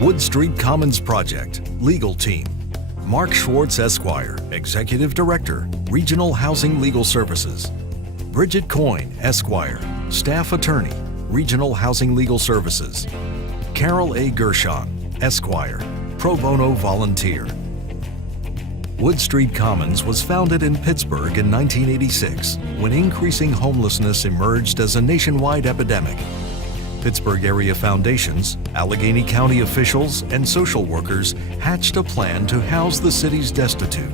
Wood Street Commons Project, Legal Team. Mark Schwartz, Esquire, Executive Director, Regional Housing Legal Services. Bridget Coyne, Esquire, Staff Attorney, Regional Housing Legal Services. Carol A. Gershon, Esquire, Pro Bono Volunteer. Wood Street Commons was founded in Pittsburgh in 1986 when increasing homelessness emerged as a nationwide epidemic. Pittsburgh area foundations, Allegheny County officials, and social workers hatched a plan to house the city's destitute.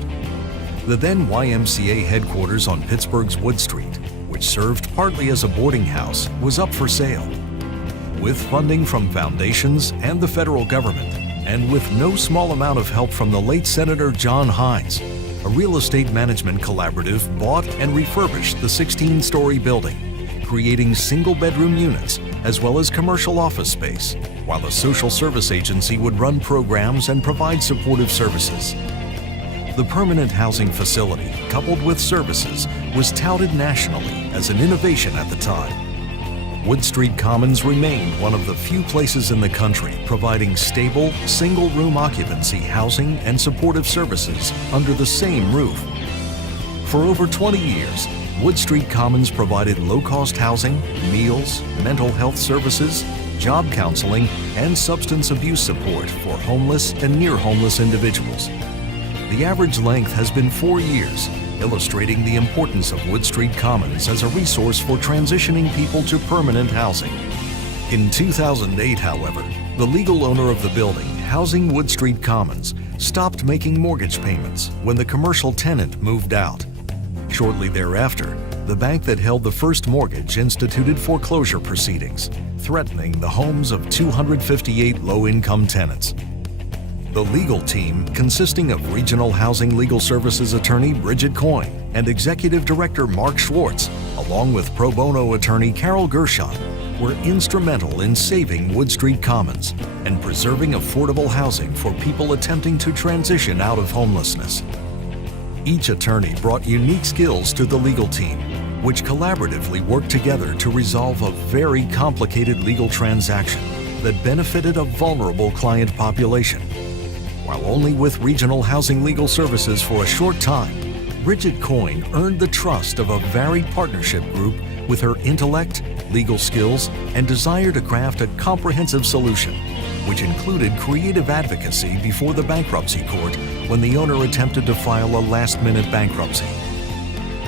The then YMCA headquarters on Pittsburgh's Wood Street, which served partly as a boarding house, was up for sale. With funding from foundations and the federal government, and with no small amount of help from the late Senator John Hines, a real estate management collaborative bought and refurbished the 16-story building, creating single-bedroom units as well as commercial office space, while a social service agency would run programs and provide supportive services. The permanent housing facility, coupled with services, was touted nationally as an innovation at the time. Wood Street Commons remained one of the few places in the country providing stable, single-room occupancy housing and supportive services under the same roof. For over 20 years, Wood Street Commons provided low-cost housing, meals, mental health services, job counseling, and substance abuse support for homeless and near-homeless individuals. The average length has been 4 years, illustrating the importance of Wood Street Commons as a resource for transitioning people to permanent housing. In 2008, however, the legal owner of the building housing Wood Street Commons stopped making mortgage payments when the commercial tenant moved out. Shortly thereafter, the bank that held the first mortgage instituted foreclosure proceedings, threatening the homes of 258 low-income tenants. The legal team, consisting of Regional Housing Legal Services attorney Bridget Coyne and Executive Director Mark Schwartz, along with pro bono attorney Carol Gershon, were instrumental in saving Wood Street Commons and preserving affordable housing for people attempting to transition out of homelessness. Each attorney brought unique skills to the legal team, which collaboratively worked together to resolve a very complicated legal transaction that benefited a vulnerable client population. While only with Regional Housing Legal Services for a short time, Bridget Coyne earned the trust of a varied partnership group with her intellect, legal skills, and desire to craft a comprehensive solution, which included creative advocacy before the bankruptcy court when the owner attempted to file a last-minute bankruptcy.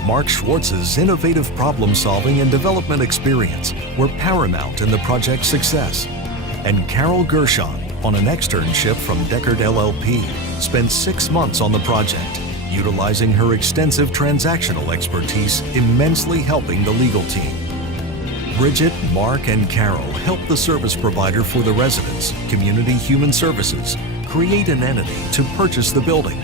Mark Schwartz's innovative problem-solving and development experience were paramount in the project's success, and Carol Gershon, on an externship from Deckard LLP, spent 6 months on the project, utilizing her extensive transactional expertise immensely helping the legal team. Bridget, Mark, and Carol helped the service provider for the residents, Community Human Services, create an entity to purchase the building,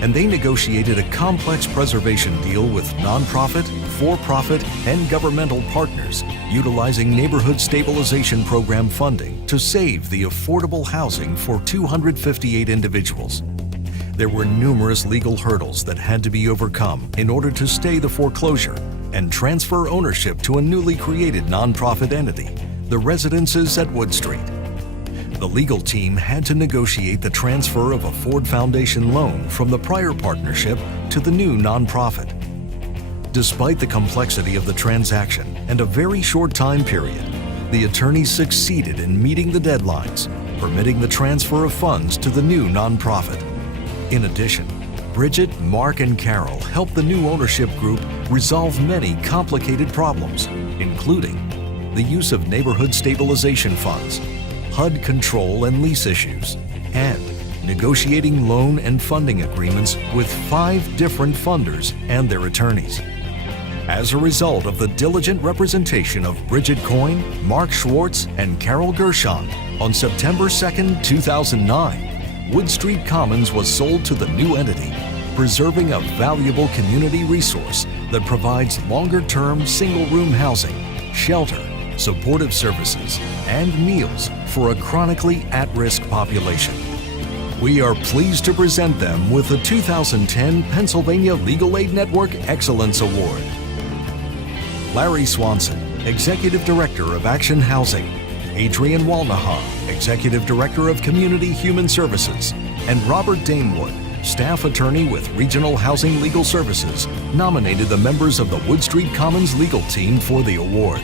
and they negotiated a complex preservation deal with nonprofit, for-profit, and governmental partners, utilizing Neighborhood Stabilization Program funding to save the affordable housing for 258 individuals. There were numerous legal hurdles that had to be overcome in order to stay the foreclosure and transfer ownership to a newly created nonprofit entity, the Residences at Wood Street. The legal team had to negotiate the transfer of a Ford Foundation loan from the prior partnership to the new nonprofit. Despite the complexity of the transaction and a very short time period, the attorneys succeeded in meeting the deadlines, permitting the transfer of funds to the new nonprofit. In addition, Bridget, Mark, and Carol helped the new ownership group resolve many complicated problems, including the use of neighborhood stabilization funds, HUD control and lease issues, and negotiating loan and funding agreements with 5 different funders and their attorneys. As a result of the diligent representation of Bridget Coyne, Mark Schwartz, and Carol Gershon, on September 2, 2009, Wood Street Commons was sold to the new entity, preserving a valuable community resource that provides longer-term single-room housing, shelter, supportive services, and meals for a chronically at-risk population. We are pleased to present them with the 2010 Pennsylvania Legal Aid Network Excellence Award. Larry Swanson, Executive Director of Action Housing. Adrian Walnaha, Executive Director of Community Human Services, and Robert Danewood, Staff Attorney with Regional Housing Legal Services, nominated the members of the Wood Street Commons legal team for the award.